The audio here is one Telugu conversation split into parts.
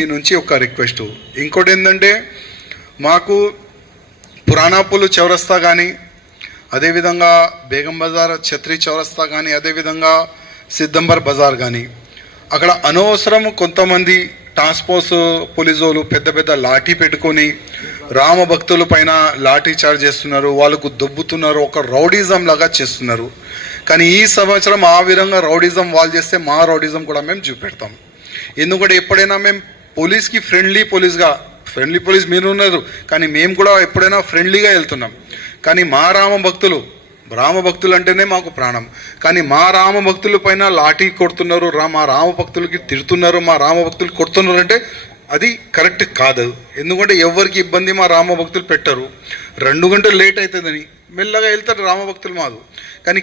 మీ నుంచి ఒక రిక్వెస్ట్. ఇంకోటి ఏంటంటే మాకు పురాణాపులు చౌరస్తా కానీ, అదేవిధంగా బేగం బజార్ ఛత్రి చౌరస్తా కానీ, అదేవిధంగా సిద్దంబర్ బజార్ కానీ, అక్కడ అనవసరం కొంతమంది ట్రాన్స్పోర్ట్స్ పోలీసులు పెద్ద పెద్ద లాఠీ పెట్టుకొని రామ భక్తుల పైన లాఠీ చార్జ్ చేస్తున్నారు, వాళ్ళకు దొబ్బుతున్నారు, ఒక రౌడిజం లాగా చేస్తున్నారు. కానీ ఈ సంవత్సరం ఆ విధంగా రౌడిజం వాళ్ళు చేస్తే మా రౌడిజం కూడా మేము చూపెడతాం. ఎందుకంటే ఎప్పుడైనా మేము పోలీస్కి ఫ్రెండ్లీ పోలీస్ మీరు ఉన్నారు, కానీ మేము కూడా ఎప్పుడైనా ఫ్రెండ్లీగా వెళ్తున్నాం. కానీ మా రామ భక్తులు అంటేనే మాకు ప్రాణం. కానీ మా రామ భక్తుల పైన లాఠీ కొడుతున్నారు, మా రామ భక్తులకి తిడుతున్నారు, మా రామ భక్తులు కొడుతున్నారు అంటే అది కరెక్ట్ కాదు. ఎందుకంటే ఎవరికి ఇబ్బంది మా రామ భక్తులు పెట్టరు. 2 గంటలు లేట్ అవుతుందని మెల్లగా వెళ్తారు రామ భక్తులు మాదు. కానీ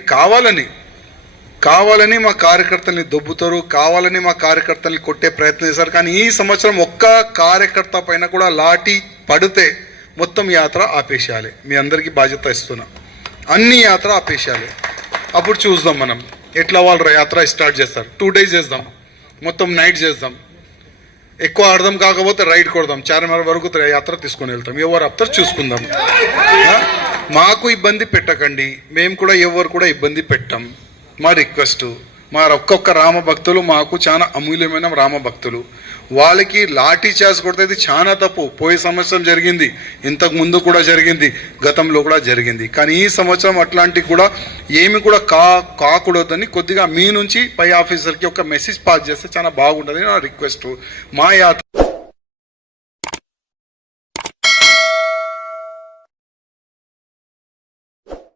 కావాలని మా కార్యకర్తల్ని దొబ్బుతారు, కావాలని మా కార్యకర్తల్ని కొట్టే ప్రయత్నం చేశారు. కానీ ఈ సంవత్సరం ఒక్క కార్యకర్త పైన కూడా లాఠీ పడితే మొత్తం యాత్ర ఆపేసేయాలి. మీ అందరికీ బాధ్యత ఇస్తున్నా, అన్ని యాత్ర ఆపేసేయాలి. అప్పుడు చూద్దాం మనం ఎట్లా వాళ్ళు యాత్ర స్టార్ట్ చేస్తారు. 2 days చేద్దాం, మొత్తం నైట్ చేద్దాం. ఎక్కువ అర్థం కాకపోతే రైడ్ కొడదాం, 4 వరకు యాత్ర తీసుకొని వెళ్తాం. ఎవరు ఆపుతారు చూసుకుందాం. మాకు ఇబ్బంది పెట్టకండి, మేము కూడా ఎవరు కూడా ఇబ్బంది పెట్టాం. మా రిక్వెస్ట్, మా ఒక్కొక్క రామ భక్తులు మాకు చాలా అమూల్యమైన రామ భక్తులు, వాళ్ళకి లాఠీ చార్జ్ కొడితే ఇది చాలా తప్పు. పోయే సంవత్సరం జరిగింది, ఇంతకు ముందు కూడా జరిగింది, గతంలో కూడా జరిగింది. కానీ ఈ సంవత్సరం అట్లాంటివి కూడా ఏమి కూడా కాకూడదని కొద్దిగా మీ నుంచి పై ఆఫీసర్కి ఒక మెసేజ్ పాస్ చేస్తే చాలా బాగుంటుంది నా రిక్వెస్ట్. మా యాత్ర